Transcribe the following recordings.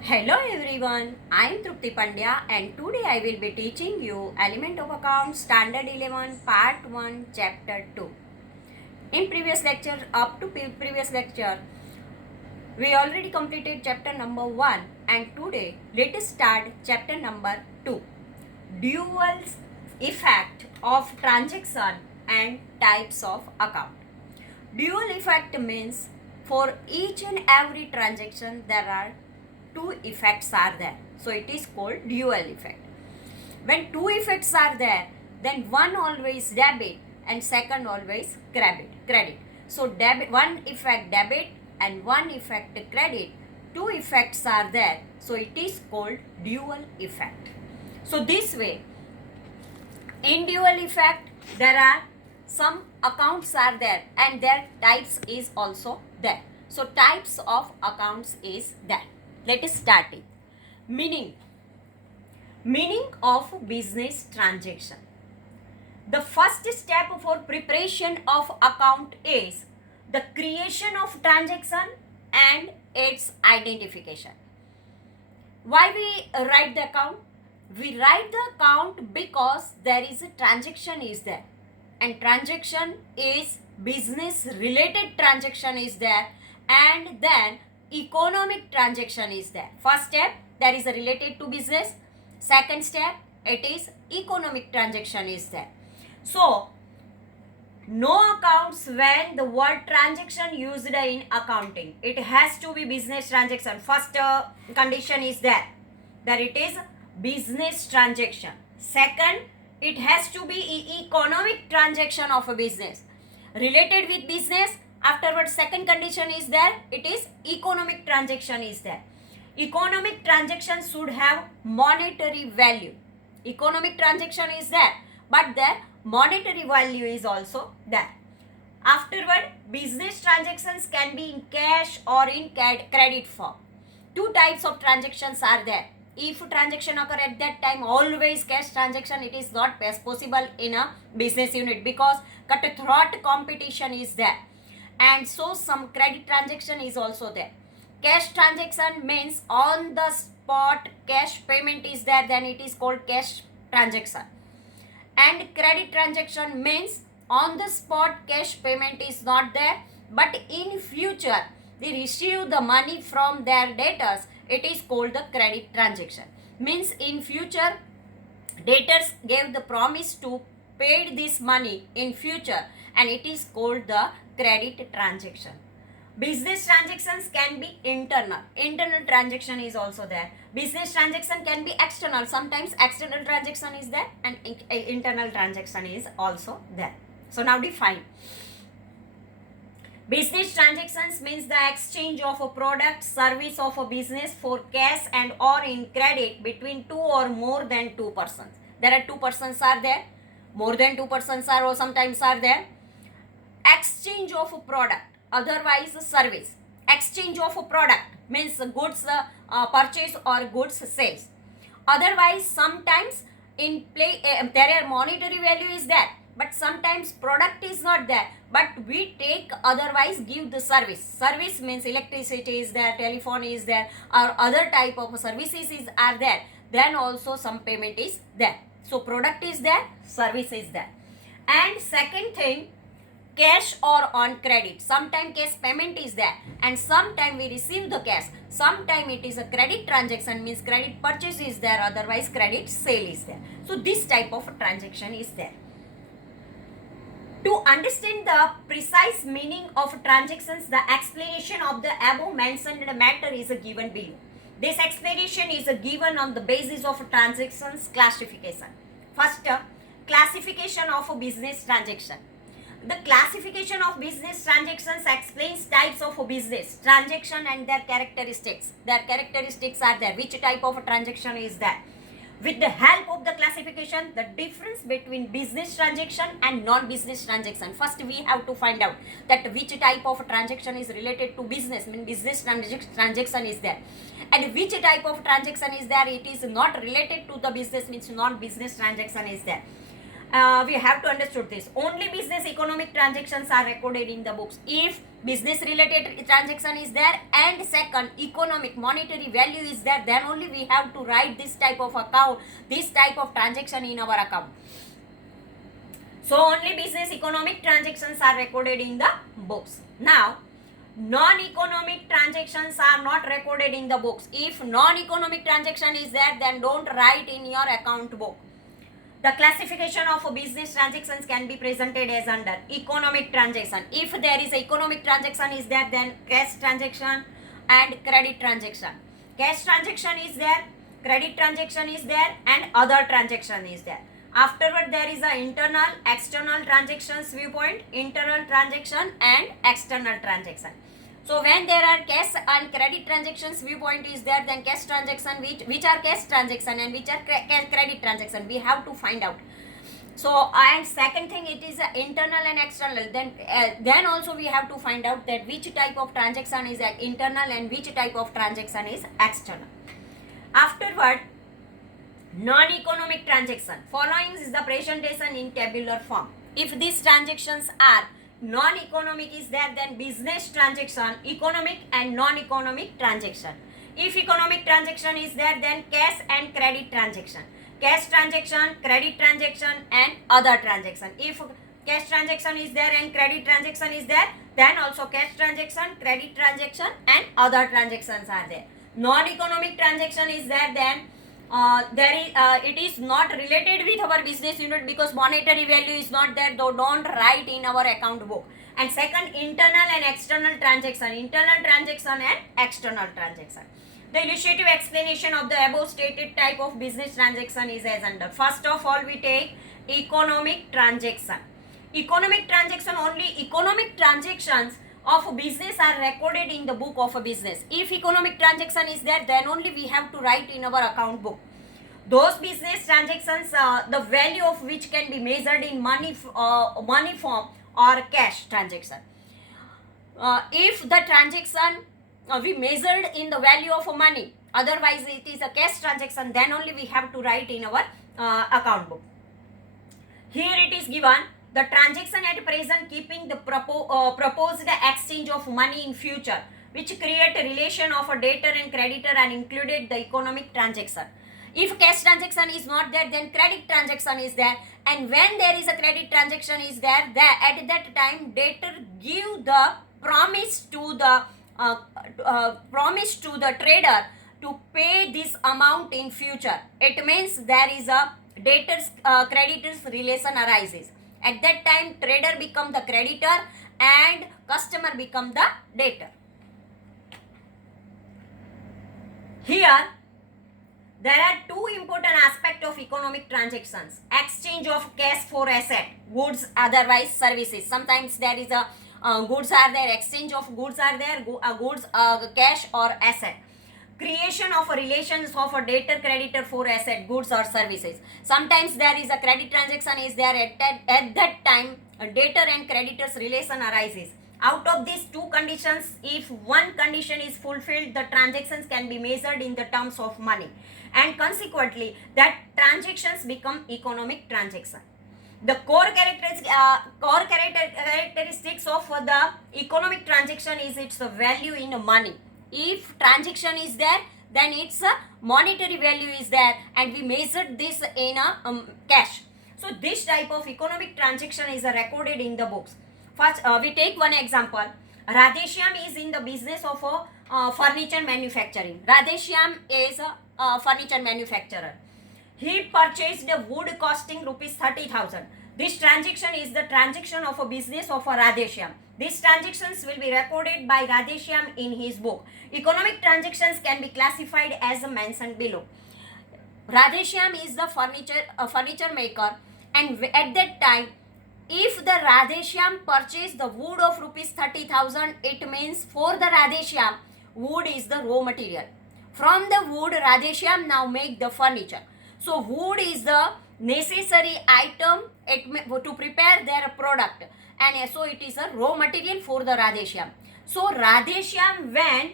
Hello everyone, I am Trupti Pandya and today I will be teaching you Element of Account Standard 11 Part 1 Chapter 2. In previous lecture, previous lecture, we already completed chapter number 1 and today let us start chapter number 2. Dual effect of transaction and types of account. Dual effect means for each and every transaction there are two effects are there. So it is called dual effect. When two effects are there, then one always debit and second always credit. So one effect debit and one effect credit. Two effects are there. So it is called dual effect. So this way, in dual effect, there are some accounts are there and their types is also there. So types of accounts is there. Let us start it. Meaning of business transaction. The first step for preparation of account is the creation of transaction and its identification. Why we write the account? We write the account because there is a transaction is there, and transaction is business related transaction is there, and then economic transaction is there. First step, there is a related to business. Second step, it is economic transaction is there. So no accounts when the word transaction used in accounting. It has to be business transaction. First condition is there it is business transaction. Second, it has to be economic transaction of a business related with business. Afterwards, second condition is there, it is economic transaction is there. Economic transaction should have monetary value. Economic transaction is there, but their monetary value is also there. Afterward, business transactions can be in cash or in credit form. Two types of transactions are there. If transaction occur at that time, always cash transaction, it is not possible in a business unit because cutthroat competition is there, and so some credit transaction is also there. Cash transaction means on the spot cash payment is there, then it is called cash transaction. And credit transaction means on the spot cash payment is not there, but in future they receive the money from their debtors, it is called the credit transaction. Means in future debtors gave the promise to pay this money in future, and it is called the credit transaction. Business transactions can be internal transaction is also there. Business transaction can be external, sometimes external transaction is there and internal transaction is also there. So now define. Business transactions means the exchange of a product, service of a business for cash and or in credit between two or more than two persons. There are two persons are there, more than two persons are or sometimes are there. Exchange of a product, otherwise service. Exchange of a product means goods purchase or goods sales. Otherwise, sometimes in play there are monetary value is there, but sometimes product is not there, but we take otherwise give the service. Service means electricity is there, telephone is there, or other type of services are there, then also some payment is there. So product is there, service is there. And second thing, cash or on credit. Sometime cash payment is there and sometime we receive the cash. Sometime it is a credit transaction, means credit purchase is there, otherwise credit sale is there. So this type of transaction is there. To understand the precise meaning of transactions, the explanation of the above mentioned matter is given below. This explanation is given on the basis of transactions classification. First, classification of a business transaction. The classification of business transactions explains types of a business transaction and their characteristics. Their characteristics are there. Which type of a transaction is there? With the help of the classification, the difference between business transaction and non-business transaction. First, we have to find out that which type of transaction is related to business, means business transaction is there. And which type of transaction is there, it is not related to the business, means non-business transaction is there. we have to understood this. Only business economic transactions are recorded in the books. If business related transaction is there and second economic monetary value is there, then only we have to write this type of account, this type of transaction in our account. So only business economic transactions are recorded in the books. Now non-economic transactions are not recorded in the books. If non-economic transaction is there, then don't write in your account book. The classification of business transactions can be presented as under economic transaction. If there is a economic transaction is there, then cash transaction and credit transaction. Cash transaction is there, credit transaction is there, and other transaction is there. Afterward, there is a internal, external transactions viewpoint, internal transaction and external transaction. So when there are cash and credit transactions viewpoint is there, then cash transaction which are cash transaction and which are credit transaction, we have to find out. So and second thing, it is internal and external. Then also we have to find out that which type of transaction is internal and which type of transaction is external. Afterward, non-economic transaction. Following is the presentation in tabular form. If these transactions are non-economic is there, then business transaction, economic and non-economic transaction. If economic transaction is there, then cash and credit transaction. Cash transaction, credit transaction and other transaction. If cash transaction is there and credit transaction is there, then also cash transaction, credit transaction and other transactions are there. Non-economic transaction is there, then it is not related with our business unit because monetary value is not there, though don't write in our account book. And second, internal and external transaction, internal transaction and external transaction. The illustrative explanation of the above stated type of business transaction is as under. First of all, we take economic transaction. Economic transaction, only economic transactions of business are recorded in the book of a business. If economic transaction is there, then only we have to write in our account book. Those business transactions, the value of which can be measured in money form or cash transaction. If the transaction we measured in the value of money, otherwise it is a cash transaction, then only we have to write in our account book. Here it is given, the transaction at present keeping the proposed exchange of money in future, which create a relation of a debtor and creditor and included the economic transaction. If cash transaction is not there, then credit transaction is there, and when there is a credit transaction is there, at that time debtor give the promise to the trader to pay this amount in future. It means there is a debtors creditors relation arises. At that time trader become the creditor and customer become the debtor. Here there are two important aspects of economic transactions. Exchange of cash for asset, goods, otherwise services. Sometimes there is a goods are there, exchange of goods are there, goods, cash or asset. Creation of a relations of a debtor creditor for asset, goods or services. Sometimes there is a credit transaction is there, at that time a debtor and creditors relation arises. Out of these two conditions, if one condition is fulfilled, the transactions can be measured in the terms of money, and consequently that transactions become economic transaction. The core characteristics of the economic transaction is its value in money. If transaction is there, then its monetary value is there, and we measured this in cash. So this type of economic transaction is recorded in the books. First, we take one example. Radheshyam is in the business of furniture manufacturing. Radheshyam is a furniture manufacturer. He purchased a wood costing rupees 30,000. This transaction is the transaction of a business of a Radheshyam. These transactions will be recorded by Radheshyam in his book. Economic transactions can be classified as mentioned below. Radheshyam is the furniture maker, and at that time, if the Radheshyam purchased the wood of rupees 30,000, it means for the Radheshyam, wood is the raw material. From the wood, Radheshyam now make the furniture. So wood is the necessary item to prepare their product, and so it is a raw material for the Radheshyam. So Radheshyam when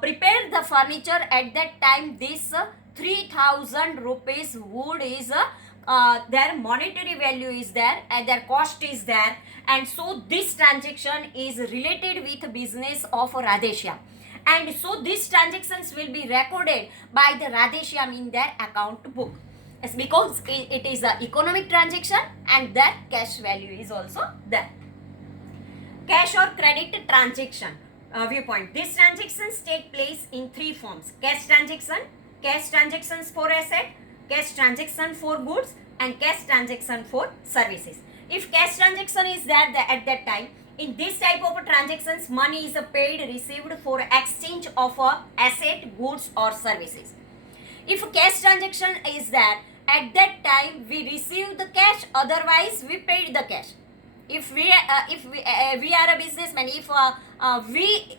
prepare the furniture, at that time this 3,000 rupees wood is their monetary value is there and their cost is there, and so this transaction is related with business of Radheshyam, and so these transactions will be recorded by the Radheshyam in their account book. It's because it is an economic transaction and their cash value is also there. Cash or credit transaction viewpoint. These transactions take place in three forms: cash transactions for asset, cash transaction for goods, and cash transaction for services. If cash transaction is there at that time, in this type of transactions, money is paid, received for exchange of asset, goods or services. If cash transaction is there, at that time we receive the cash, otherwise we paid the cash. If we are a businessman, if we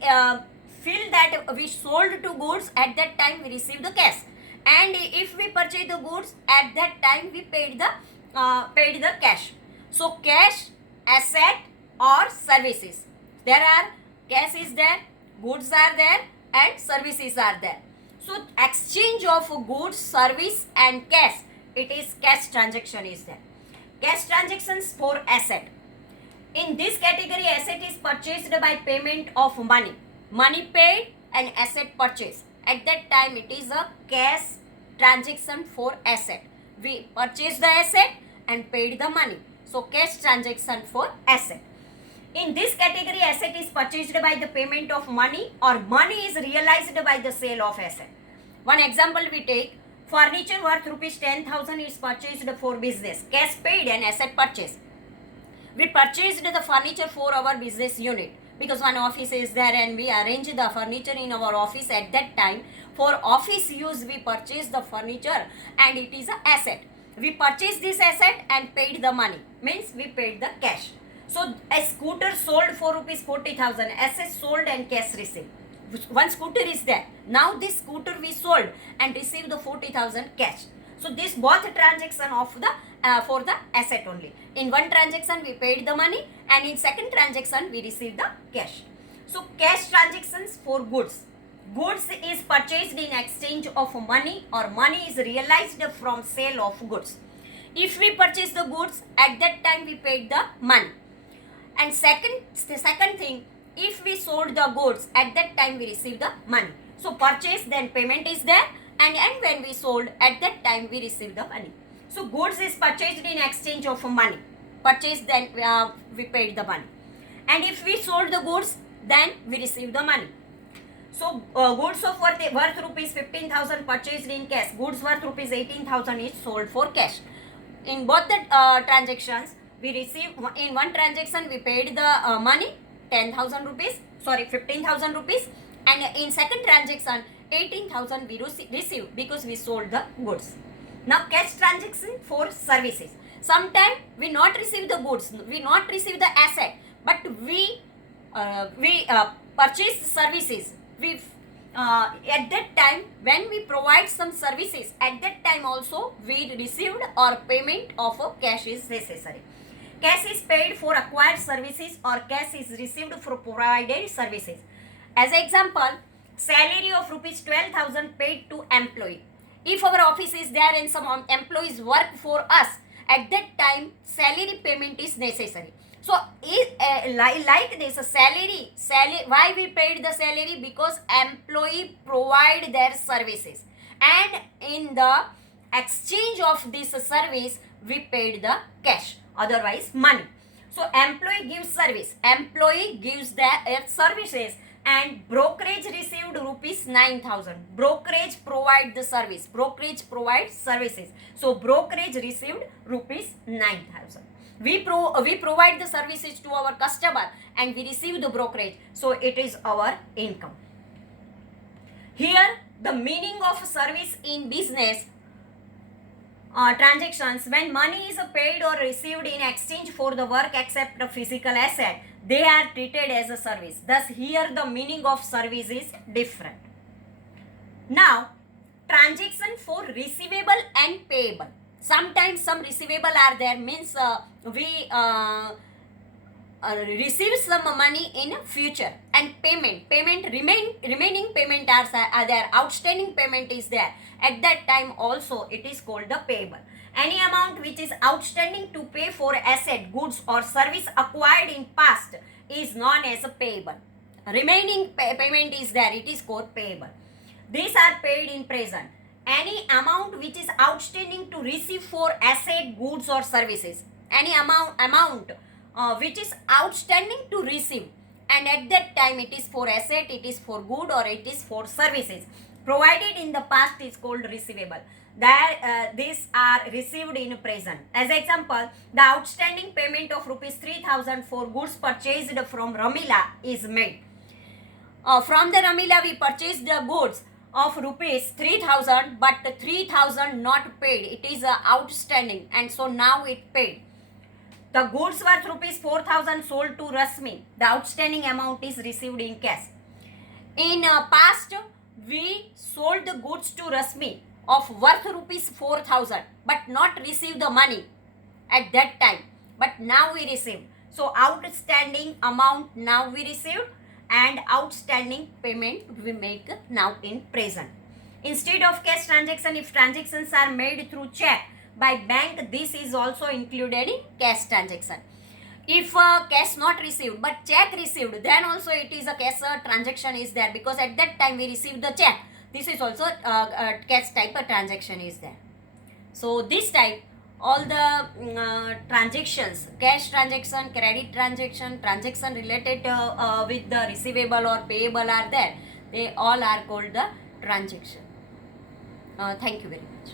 feel that we sold to goods, at that time we receive the cash, and if we purchase the goods, at that time we paid the cash. So cash, asset or services, there are cash is there, goods are there, and services are there. So exchange of goods, service and cash, it is cash transaction is there. Cash transactions for asset. In this category, asset is purchased by payment of money. Money paid and asset purchased. At that time, it is a cash transaction for asset. We purchased the asset and paid the money. So, cash transaction for asset. In this category, asset is purchased by the payment of money or money is realized by the sale of asset. One example we take, furniture worth rupees 10,000 is purchased for business. Cash paid and asset purchased. We purchased the furniture for our business unit because one office is there and we arrange the furniture in our office. At that time, for office use, we purchased the furniture and it is an asset. We purchased this asset and paid the money, means we paid the cash. So a scooter sold for rupees 40,000, asset sold and cash received. One scooter is there. Now this scooter we sold and received the 40,000 cash. So this both transaction of the for the asset only. In one transaction we paid the money and in second transaction we received the cash. So cash transactions for goods. Goods is purchased in exchange of money or money is realized from sale of goods. If we purchase the goods, at that time we paid the money. And the second thing, if we sold the goods, at that time we receive the money. So purchase, then payment is there, and when we sold, at that time we receive the money. So goods is purchased in exchange of money. Purchase, then we paid the money. And if we sold the goods, then we receive the money. So goods of worth rupees 15,000 purchased in cash. Goods worth rupees 18,000 is sold for cash. In both the transactions, we receive, in one transaction we paid the money 10,000 rupees, 15,000 rupees, and in second transaction 18,000 we received because we sold the goods. Now cash transaction for services. Sometimes we not receive the goods, we not receive the asset, but we purchase services. We at that time when we provide some services, at that time also we received or payment of a cash is necessary. Cash is paid for acquired services or cash is received for provided services. As an example, salary of rupees 12,000 paid to employee. If our office is there and some employees work for us, at that time salary payment is necessary. So like this, salary, why we paid the salary? Because employee provide their services and in the exchange of this service we paid the cash, otherwise money. So employee gives service, employee gives their services, and brokerage received rupees 9,000. Brokerage provide the service, brokerage provides services. So brokerage received rupees 9,000. We provide the services to our customer and we receive the brokerage. So it is our income. Here the meaning of service in business transactions, when money is paid or received in exchange for the work except a physical asset, they are treated as a service. Thus here the meaning of service is different. Now transaction for receivable and payable. Sometimes some receivable are there, means we receive some money in future, and remaining payment are there, outstanding payment is there. At that time also it is called the payable. Any amount which is outstanding to pay for asset, goods or service acquired in past is known as a payable. Remaining payment is there, it is called payable. These are paid in present. Any amount which is outstanding to receive for asset, goods or services. Any amount which is outstanding to receive, and at that time it is for asset, it is for good or it is for services provided in the past is called receivable. These are received in present. As example, the outstanding payment of rupees 3,000 for goods purchased from Ramila is made. From the Ramila we purchased the goods of rupees 3,000, but the 3,000 not paid, it is outstanding, and so now it paid. The goods worth rupees 4,000 sold to Rasmi. The outstanding amount is received in cash. In past, we sold the goods to Rasmi of worth rupees 4,000, but not received the money at that time. But now we received. So outstanding amount now we received, and outstanding payment we make now in present. Instead of cash transaction, if transactions are made through check by bank, this is also included in cash transaction. If cash not received but check received, then also it is a cash transaction is there, because at that time we received the check. This is also cash type of transaction is there. So this type, all the transactions, cash transaction, credit transaction, transaction related with the receivable or payable are there. They all are called the transaction. Thank you very much.